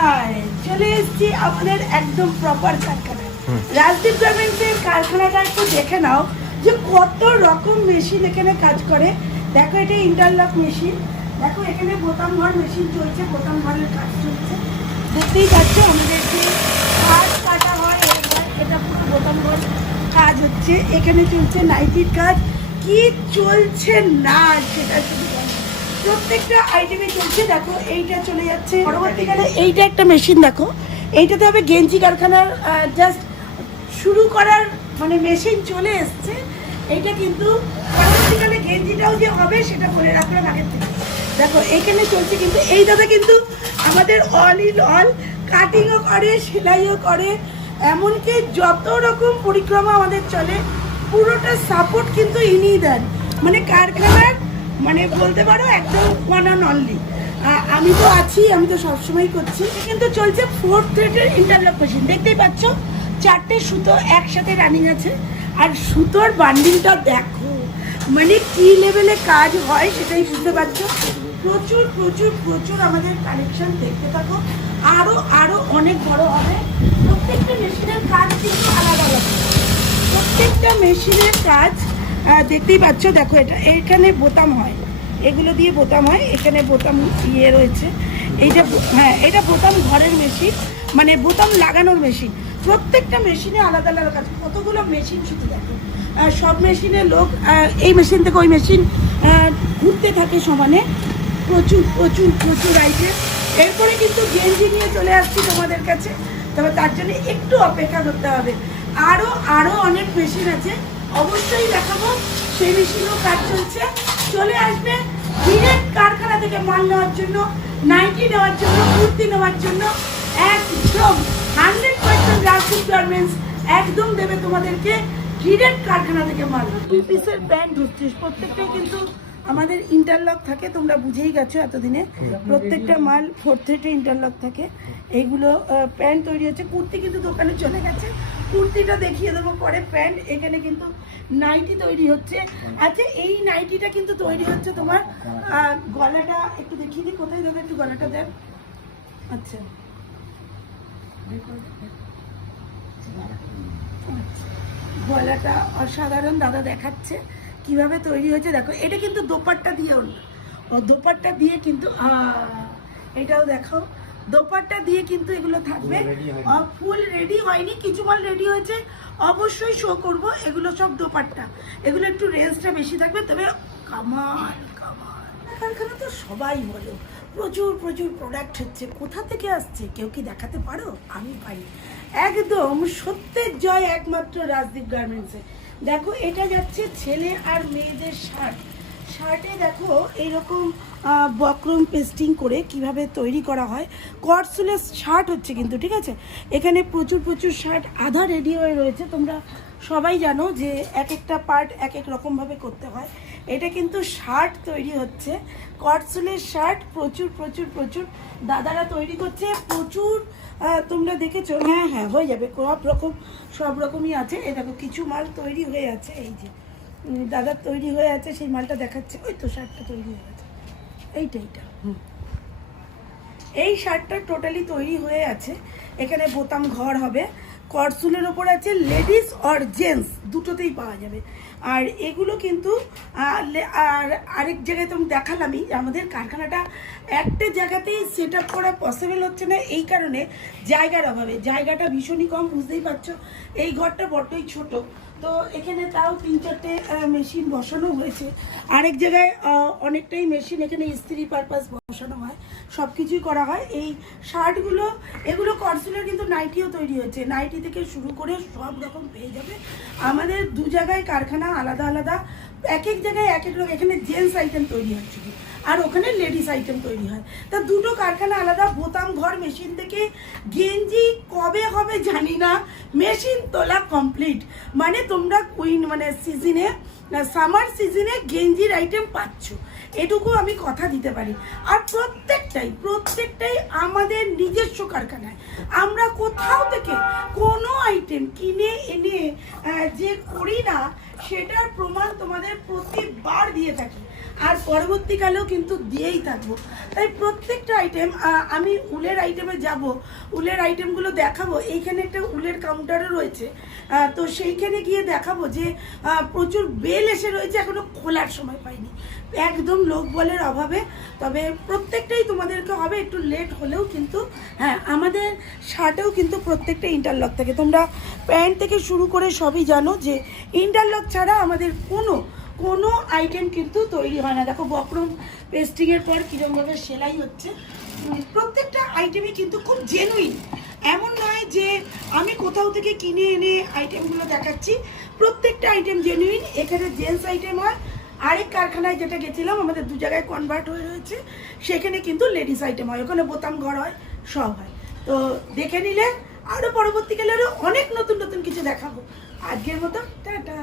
High, চলে এসেছি আমাদের একদম প্রপার কারখানায়। রাজদীপ গার্মেন্টসের কারখানাটা একটু দেখে নাও যে কত রকম মেশিন এখানে কাজ করে। দেখো এটা ইন্টারলক মেশিন, দেখো এখানে বোতাম ঘর মেশিন চলছে, বোতাম ঘরের কাজ চলছে। দেখতেই পাচ্ছ আমাদের যে কাজ কাটা হয় এটা পুরো বোতাম ঘর কাজ হচ্ছে। এখানে চলছে নাইটির কাজ, কি চলছে না সেটা শুধু প্রত্যেকটা আইটেমে চলছে। দেখো এইটা চলে যাচ্ছে, পরবর্তীকালে এইটা একটা মেশিন দেখো, এইটাতে হবে গেঞ্জি কারখানার জাস্ট শুরু করার মানে মেশিন চলে এসছে। এইটা কিন্তু পরবর্তীকালে গেঞ্জিটাও যে হবে সেটা বলে রাখলাম আগের থেকে। দেখো এখানে চলছে কিন্তু এই দাদা কিন্তু আমাদের অল ইন অল কাটিংও করে, সেলাইও করে, এমনকি যত রকম পরিক্রমা আমাদের চলে পুরোটা সাপোর্ট কিন্তু ইনিই দেন, মানে কারখানার মানে বলতে পারো একদম ওয়ান অ্যান্ড অনলি। আমি তো আছি, আমি তো সবসময় করছি। কিন্তু চলছে 4 থ্রেডের ইন্টারলক মেশিন, দেখতেই পাচ্ছ 4টে সুতো একসাথে রানিং আছে। আর সুতোর বান্ডিংটা দেখো, মানে কি লেভেলে কাজ হয় সেটাই বুঝতে পারছো। প্রচুর প্রচুর প্রচুর আমাদের কালেকশন, দেখতে থাকো, আরও আরও অনেক বড় হবে। প্রত্যেকটা মেশিনের কাজ কিন্তু আলাদা আলাদা, প্রত্যেকটা মেশিনের কাজ দেখতেই পাচ্ছ। দেখো এটা এইখানে বোতাম হয়, এগুলো দিয়ে বোতাম হয়, এখানে বোতাম ইয়ে রয়েছে। এইটা হ্যাঁ, এটা বোতাম ঘরের মেশিন, মানে বোতাম লাগানোর মেশিন। প্রত্যেকটা মেশিনে আলাদা আলাদা কাজ, কতগুলো মেশিন শুধু দেখো। সব মেশিনে লোক এই মেশিন থেকে ওই মেশিন ঘুরতে থাকে সমানে। প্রচুর প্রচুর প্রচুর আইটেম। এরপরে কিন্তু গেঞ্জি নিয়ে চলে আসছি তোমাদের কাছে, তবে তার জন্য একটু অপেক্ষা করতে হবে। আরও আরও অনেক মেশিন আছে, অবশ্যই দেখাবো। সেই মেশিনও কাজ চলছে। চলে আসবে ডিরেক্ট কারখানা থেকে মাল নেওয়ার জন্য, নাইটি নেওয়ার জন্য, কুর্তি নেওয়ার জন্য। একদম 100% রাজদীপ গার্মেন্টস একদম দেবে তোমাদেরকে ডিরেক্ট কারখানা থেকে মাল। 2 পিসের প্যান্ট হচ্ছে, প্রত্যেকটাই কিন্তু আমাদের ইন্টারলক থাকে, তোমরা বুঝেই গেছো এতদিনে। প্রত্যেকটা মাল 4 থ্রেডে ইন্টারলক থাকে। এইগুলো প্যান্ট তৈরি হচ্ছে, কুর্তি কিন্তু দোকানে চলে গেছে, কুর্তিটা দেখিয়ে দেবো পরে। প্যান্ট এখানে কিন্তু নাইটি তৈরি হচ্ছে। আচ্ছা এই নাইটিটা কিন্তু তৈরি হচ্ছে তোমার গলাটা একটু দেখিয়ে দিই, কোথায় দেবে একটু গলাটা দেন। আচ্ছা গলাটা অসাধারণ দাদা দেখাচ্ছে কিভাবে তৈরি হয়েছে। দেখো এটা কিন্তু দোপাট্টা দিয়ে, দোপাট্টা দিয়ে কিন্তু এটাও দেখো, দোপাট্টা দিয়ে কিন্তু এগুলো থাকবে। ফুল রেডি হয়নি, কিছু মাল রেডি হয়েছে, অবশ্যই শো করব। এগুলো সব দোপাট্টা, এগুলো একটু রেঞ্জটা বেশি থাকবে, তবে কামাল কামাল। কারখানা তো সবাই বলো প্রচুর প্রচুর প্রোডাক্ট হচ্ছে, কোথা থেকে আসছে কেউ কি দেখাতে পারো? আমি পারি, একদম সত্যের জয় একমাত্র রাজদীপ গার্মেন্টসে। দেখো এটা যাচ্ছে ছেলে আর মেয়েদের শার্ট, শার্টে দেখো এইরকম বক্রম পেস্টিং করে কিভাবে তৈরি করা হয়। কটসুলেস শার্ট হচ্ছে কিন্তু, ঠিক আছে। এখানে প্রচুর প্রচুর শার্ট আধা রেডি হয়ে রয়েছে। তোমরা সবাই জানো যে এক একটা পার্ট এক এক রকমভাবে করতে হয়। এটা কিন্তু শার্ট তৈরি হচ্ছে, কটসুলের শার্ট প্রচুর প্রচুর প্রচুর দাদারা তৈরি করছে। প্রচুর তোমরা দেখেছো, হ্যাঁ হ্যাঁ হয়ে যাবে, সব রকমই আছে। এই দেখো কিছু মাল তৈরি হয়ে আছে, এই যে দাদার তৈরি হয়ে আছে, সেই মালটা দেখাচ্ছে। ওই তো শার্টটা তৈরি হয়ে আছে, এইটা এই শার্টটা টোটালি তৈরি হয়ে আছে। এখানে বোতাম ঘর হবে, কটসুলের ওপর আছে, লেডিস আর জেন্টস দুটোতেই পাওয়া যাবে। আর এগুলো কিন্তু আর আরেক জায়গায় তো আমি দেখালামই, আমাদের কারখানাটা একটা জায়গাতেই সেট আপ করা পসিবল হচ্ছে না, এই কারণে জায়গার অভাবে। জায়গাটা ভীষণই কম, বুঝতেই পারছো। এই ঘরটা বড্ডই ছোট, তো এখানে তাও 3-4টে মেশিন বসানো হয়েছে। আরেক জায়গায় অনেকটাই মেশিন, এখানে ইস্ত্রি পারপাস বসানো হয়, সব কিছুই করা হয়। এই শার্টগুলো এগুলো কটসুলের কিন্তু নাইটিও তৈরি হয়েছে, নাইটি থেকে শুরু করে সব রকম পেয়ে যাবে। আমাদের 2 জায়গায় কারখানা আলাদা আলাদা, এক এক জায়গায় এক এক রকম। এখানে জেন্টস আইটেম তৈরি হচ্ছে আর ওখানে লেডিস আইটেম তৈরি হয়, তা দুটো কারখানা আলাদা। বোতাম ঘর মেশিন থেকে গেঞ্জি কবে হবে জানি না, মেশিন তোলা কমপ্লিট। মানে তোমরা মানে সিজনে, সামার সিজনে গেঞ্জির আইটেম পাচ্ছ, এটুকু আমি কথা দিতে পারি। আর প্রত্যেকটাই আমাদের নিজস্ব কারখানায়। আমরা কোথাও থেকে কোনো আইটেম কিনে এনে যে করি না, সেটার প্রমাণ তোমাদের প্রতিবার দিয়ে থাকি। আর পরবর্তীকালেও কিন্তু দিয়েই থাকবো। তাই প্রত্যেকটা আইটেম আমি উলের আইটেমে যাব, উলের আইটেমগুলো দেখাবো। এইখানে একটা উলের কাউন্টারও রয়েছে, তো সেইখানে গিয়ে দেখাবো যে প্রচুর বেল এসে রয়েছে, এখনো খোলার সময় পাইনি, একদম লোক বলের অভাবে। তবে প্রত্যেকটাই তোমাদেরকে হবে, একটু লেট হলেও কিন্তু হ্যাঁ আমাদের শার্টেও কিন্তু প্রত্যেকটা ইন্টারলক থাকে। তোমরা প্যান্ট থেকে শুরু করে সবই জানো যে ইন্টারলক ছাড়া আমাদের কোনো আইটেম কিন্তু তৈরি হয় না। দেখো বক্রম পেস্টিংয়ের পর কীরকমভাবে সেলাই হচ্ছে, প্রত্যেকটা আইটেমই কিন্তু খুব জেনুইন। এমন নয় যে আমি কোথাও থেকে কিনে এনে আইটেমগুলো দেখাচ্ছি, প্রত্যেকটা আইটেম জেনুইন। এখানে জেন্টস আইটেম হয়, আরেক কারখানায় যেটা গেছিলাম, আমাদের দু জায়গায় কনভার্ট হয়ে রয়েছে, সেখানে কিন্তু লেডিস আইটেম হয়, ওখানে বোতাম ঘর হয়, সব হয়। তো দেখে নিলে আরও পরবর্তীকালে আরও অনেক নতুন নতুন কিছু দেখাবো। আজকের মতো টাটা।